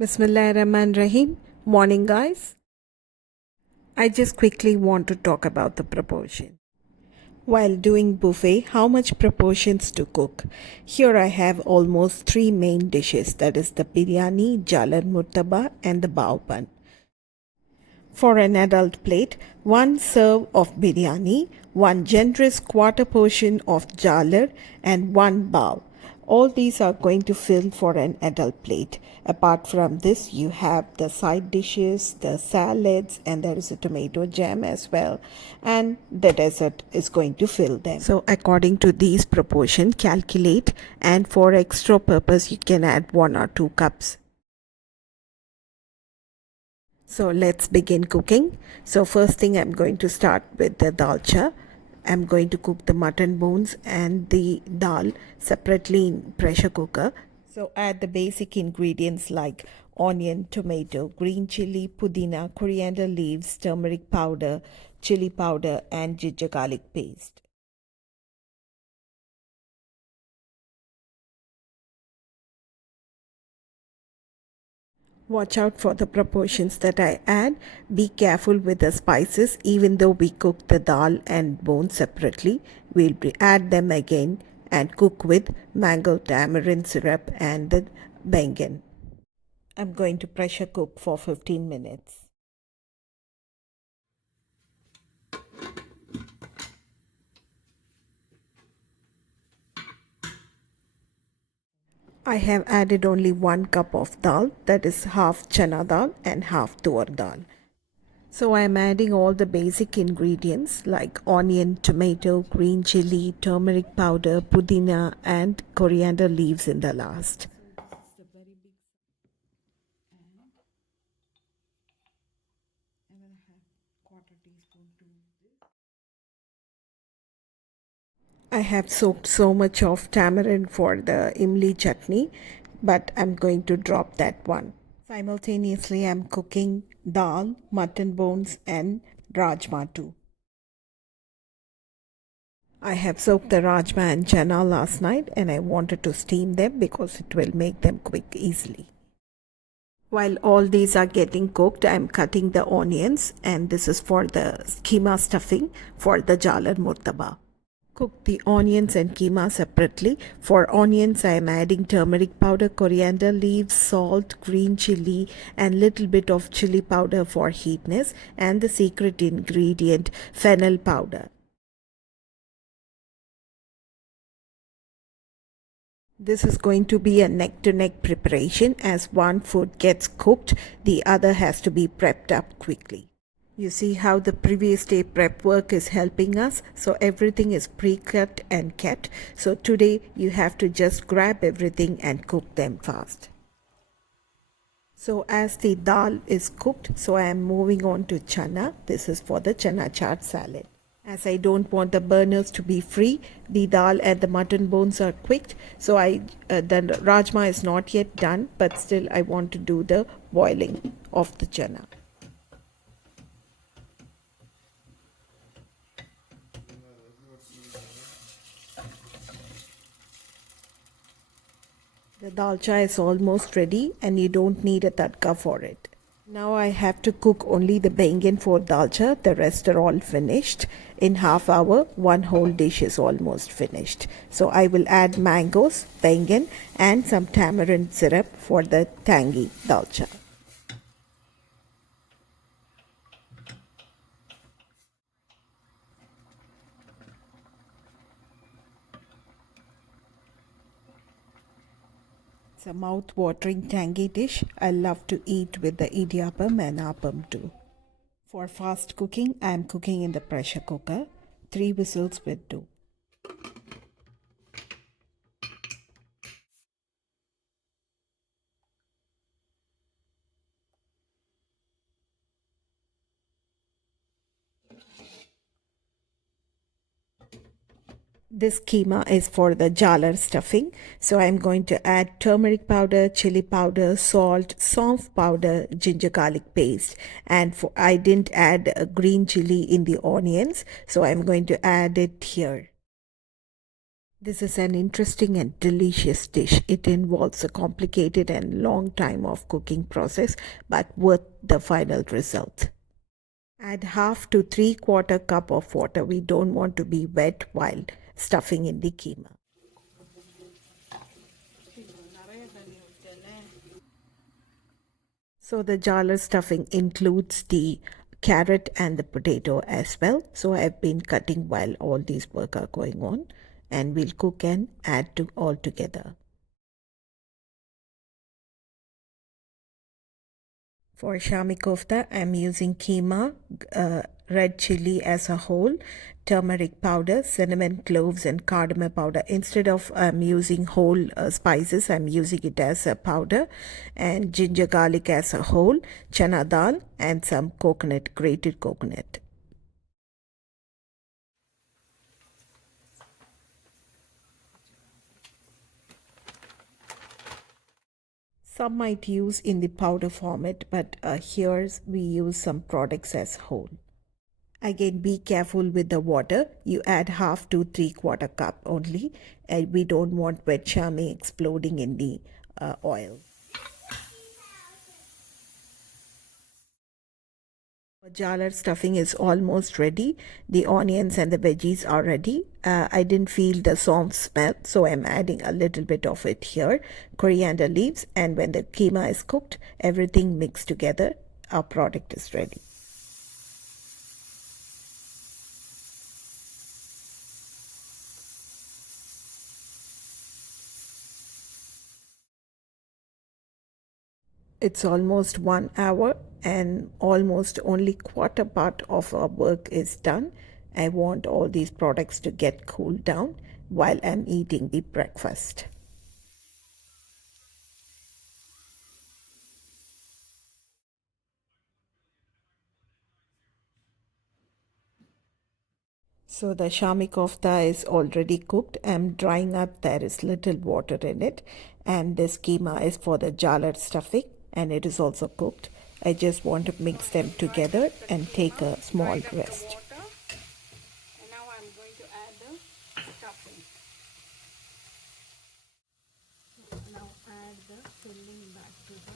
Bismillahirrahmanirrahim. Morning, guys. I just quickly want to talk about the proportion. While doing buffet, how much proportions to cook? Here I have almost three main dishes, that is the biryani, jalar murtaba, and the bao pan. For an adult plate, one serve of biryani, one generous quarter portion of jalar, and one bao. All these are going to fill for an adult plate. Apart from this, you have the side dishes, the salads, and there is a tomato jam as well. And the dessert is going to fill them. So, according to these proportions, calculate, and for extra purpose, you can add 1 or 2 cups. So let's begin cooking. So first thing, I'm going to start with the dalcha. I'm going to cook the mutton bones and the dal separately in pressure cooker. So add the basic ingredients like onion, tomato, green chili, pudina, coriander leaves, turmeric powder, chili powder, and ginger garlic paste. Watch out for the proportions that I add. Be careful with the spices. Even though we cook the dal and bone separately, we'll add them again and cook with mango tamarind syrup and the bangan. I'm going to pressure cook for 15 minutes. I have added only 1 cup of dal, that is half chana dal and half tur dal. So I am adding all the basic ingredients like onion, tomato, green chili, turmeric powder, pudina, and coriander leaves in the last. I have soaked so much of tamarind for the imli chutney, but I'm going to drop that one. Simultaneously, I'm cooking dal, mutton bones, and rajma too. I have soaked the rajma and chana last night and I wanted to steam them because it will make them quick easily. While all these are getting cooked, I'm cutting the onions and this is for the keema stuffing for the jalar murtaba. Cook the onions and keema separately. For onions, I am adding turmeric powder, coriander leaves, salt, green chili, and little bit of chili powder for heatness, and the secret ingredient, fennel powder. This is going to be a neck-to-neck preparation. As one food gets cooked, the other has to be prepped up quickly. You see how the previous day prep work is helping us. So everything is pre-cut and kept. So today you have to just grab everything and cook them fast. So as the dal is cooked, so I am moving on to chana. This is for the chana chaat salad. As I don't want the burners to be free, the dal and the mutton bones are cooked. So the rajma is not yet done, but still I want to do the boiling of the chana. The dalcha is almost ready and you don't need a tadka for it. Now I have to cook only the bangan for dalcha. The rest are all finished. In half hour, one whole dish is almost finished. So I will add mangoes, bangan, and some tamarind syrup for the tangy dalcha. It's a mouth-watering tangy dish. I love to eat with the idiyappam and appam too. For fast cooking, I am cooking in the pressure cooker. 3 whistles will do. This keema is for the jalar stuffing. So I'm going to add turmeric powder, chili powder, salt, saunf powder, ginger garlic paste. And I didn't add a green chili in the onions, so I'm going to add it here. This is an interesting and delicious dish. It involves a complicated and long time of cooking process, but worth the final result. Add half to 3/4 cup of water. We don't want to be wet while stuffing in the keema. So the jalar stuffing includes the carrot and the potato as well. So I've been cutting while all these work are going on, and we'll cook and add to all together. For shami kofta, I'm using keema, red chili as a whole, turmeric powder, cinnamon, cloves, and cardamom powder. Instead of using whole spices, I'm using it as a powder, and ginger garlic as a whole, chana dal, and some coconut, grated coconut. Some might use in the powder format, but here we use some products as whole. Again, be careful with the water. You add half to 3/4 cup only, and we don't want wet chami exploding in the oil. Jalar stuffing is almost ready. The onions and the veggies are ready. I didn't feel the salt smell, so I'm adding a little bit of it here. Coriander leaves, and when the keema is cooked, everything mixed together, our product is ready. It's almost 1 hour and almost only quarter part of our work is done. I want all these products to get cooled down while I'm eating the breakfast. So the shami kofta is already cooked. I'm drying up. There is little water in it, and this keema is for the jalar stuffing, and it is also cooked. I just want to mix them together and take a small rest. And now I'm going to add the stuffing. Now add the filling back to the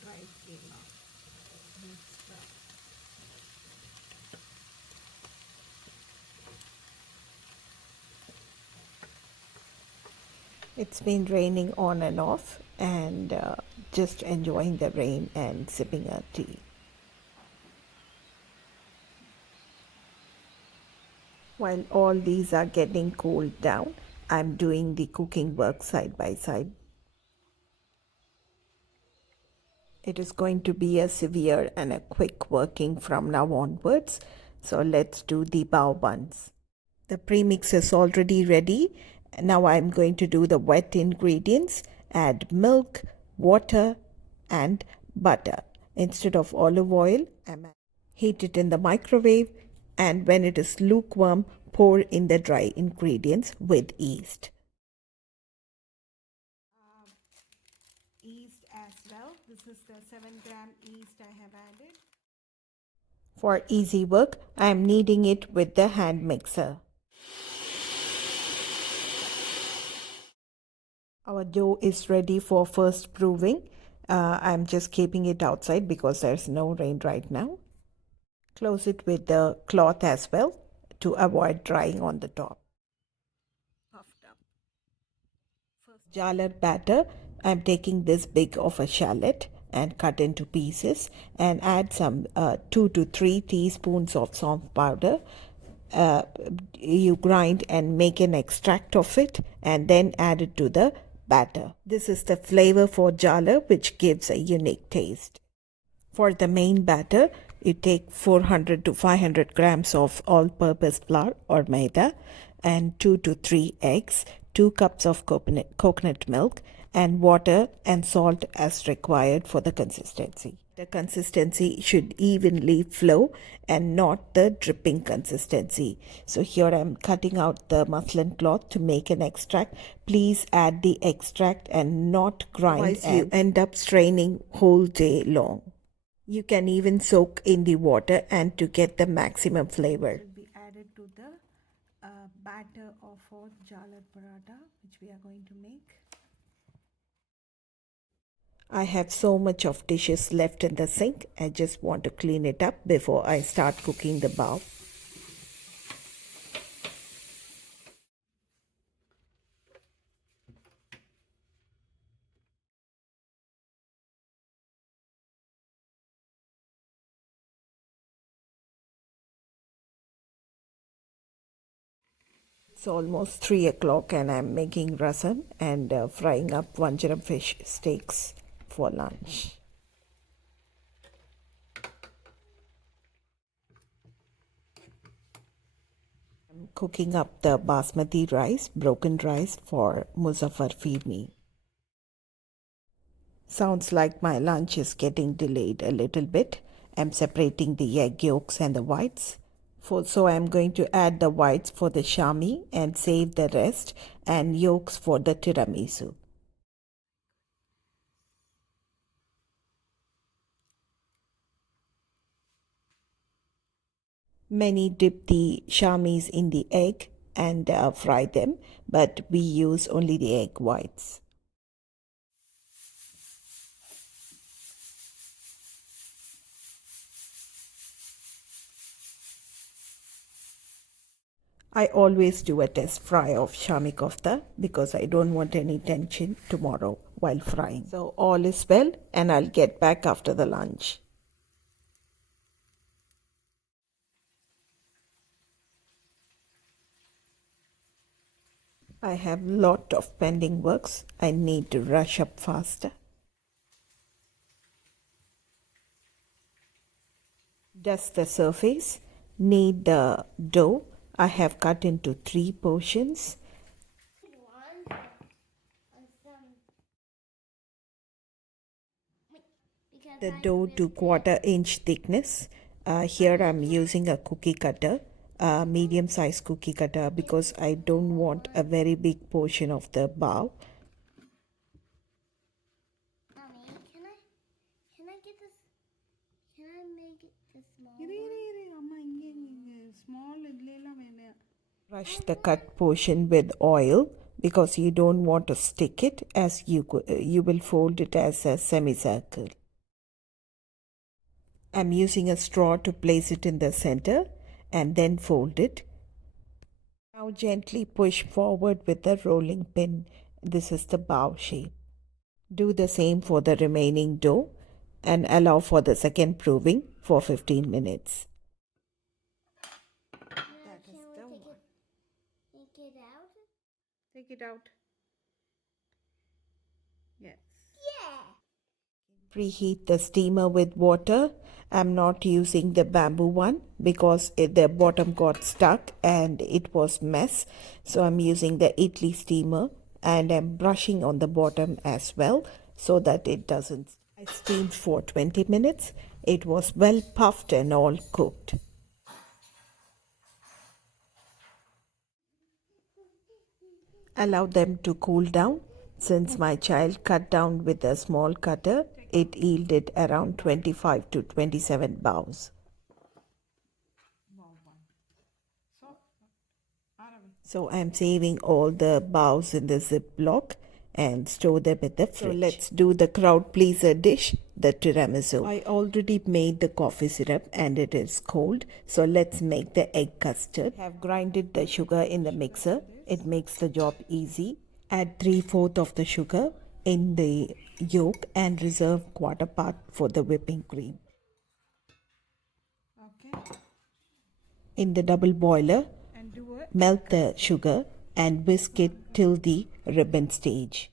dried keema. It's been raining on and off, and just enjoying the rain and sipping a tea. While all these are getting cooled down, I'm doing the cooking work side by side. It is going to be a severe and a quick working from now onwards. So let's do the bao buns. The premix is already ready. Now I'm going to do the wet ingredients. Add milk, water, and butter. Instead of olive oil, heat it in the microwave, and when it is lukewarm, pour in the dry ingredients with yeast. Yeast as well. This is the 7-gram yeast I have added. For easy work, I am kneading it with the hand mixer. Our dough is ready for first proving. I'm just keeping it outside because there's no rain right now. Close it with the cloth as well to avoid drying on the top. Puffed up. Jalar batter, I'm taking this big of a shallot and cut into pieces and add some 2 to 3 teaspoons of salt powder. You grind and make an extract of it and then add it to the batter. This is the flavor for jalar, which gives a unique taste. For the main batter, you take 400 to 500 grams of all-purpose flour or maida and 2 to 3 eggs, 2 cups of coconut milk, and water and salt as required for the consistency. The consistency should evenly flow and not the dripping consistency. So here I'm cutting out the muslin cloth to make an extract. Please add the extract and not grind. Otherwise you end up straining whole day long. You can even soak in the water and to get the maximum flavor. Will be added to the batter of our jalar paratha, which we are going to make. I have so much of dishes left in the sink. I just want to clean it up before I start cooking the bao. It's almost 3 o'clock and I'm making rasam and frying up vanjaram fish steaks for lunch. I'm cooking up the basmati rice, broken rice for Muzaffar feed me. Sounds like my lunch is getting delayed a little bit. I'm separating the egg yolks and the whites. So I'm going to add the whites for the shami and save the rest and yolks for the tiramisu. Many dip the shamis in the egg and fry them, but we use only the egg whites. I always do a test fry of shami kofta because I don't want any tension tomorrow while frying. So all is well and I'll get back after the lunch. I have lot of pending works. I need to rush up faster. Dust the surface. Knead the dough. I have cut into 3 portions. The dough to 1/4 inch thickness. Here I'm using a cookie cutter, a medium size cookie cutter because I don't want a very big portion of the bao. Mommy, can I get this? Can I make it the small one? Brush the cut portion with oil because you don't want to stick it as you will fold it as a semicircle. I'm using a straw to place it in the center and then fold it. Now gently push forward with the rolling pin. This is the bao shape. Do the same for the remaining dough and allow for the second proving for 15 minutes. That is the one. Take it out? Take it out. Yes. Yeah. Preheat the steamer with water. I'm not using the bamboo one because the bottom got stuck and it was mess. So I'm using the Italy steamer and I'm brushing on the bottom as well so that it doesn't. I steamed for 20 minutes. It was well puffed and all cooked. Allow them to cool down. Since my child cut down with a small cutter, it yielded around 25 to 27 baos. So I'm saving all the baos in the Ziploc and store them in the fridge. So let's do the crowd pleaser dish, the tiramisu. I already made the coffee syrup and it is cold. So let's make the egg custard. I have grinded the sugar in the mixer. It makes the job easy. Add 3/4 of the sugar in the yolk and reserve 1/4 part for the whipping cream. Okay. In the double boiler, melt the sugar and whisk it till the ribbon stage.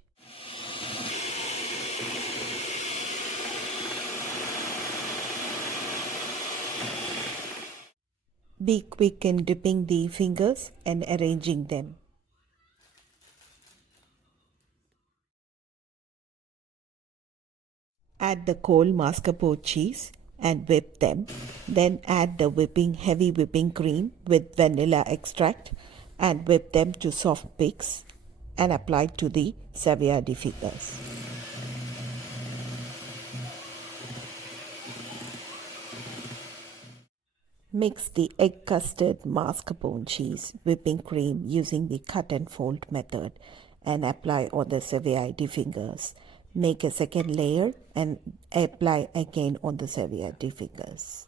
Be quick in dipping the fingers and arranging them. Add the cold mascarpone cheese and whip them. Then add the heavy whipping cream with vanilla extract and whip them to soft peaks and apply to the Savoiardi figures. Mix the egg custard, mascarpone cheese, whipping cream using the cut and fold method and apply on the ceviche fingers. Make a second layer and apply again on the ceviche fingers.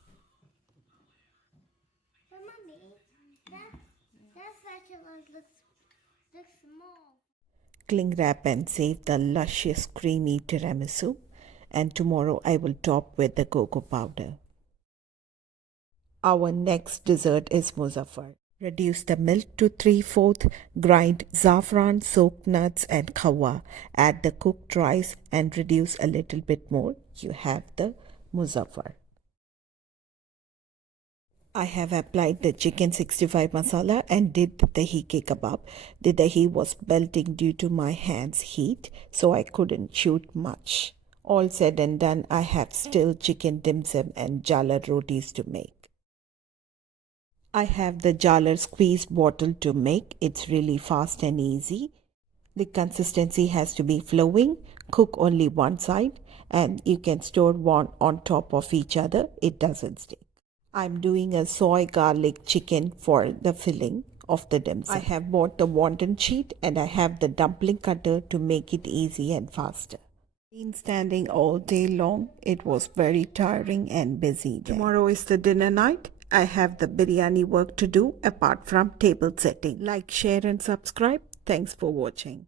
But mommy, that spatula looks small. Cling wrap and save the luscious creamy tiramisu, and tomorrow I will top with the cocoa powder. Our next dessert is muzaffar. Reduce the milk to 3/4, grind saffron, soaked nuts and khawa. Add the cooked rice and reduce a little bit more. You have the muzaffar. I have applied the chicken 65 masala and did the dahi ke kebab. The dahi was melting due to my hands' heat, so I couldn't shoot much. All said and done, I have still chicken dim sum and jalar rotis to make. I have the jalar squeezed bottle to make. It's really fast and easy. The consistency has to be flowing. Cook only one side and you can store one on top of each other. It doesn't stick. I'm doing a soy garlic chicken for the filling of the dim sum. I have bought the wonton sheet and I have the dumpling cutter to make it easy and faster. Been standing all day long. It was very tiring and busy day. Tomorrow is the dinner night. I have the biryani work to do apart from table setting. Like, share and subscribe. Thanks for watching.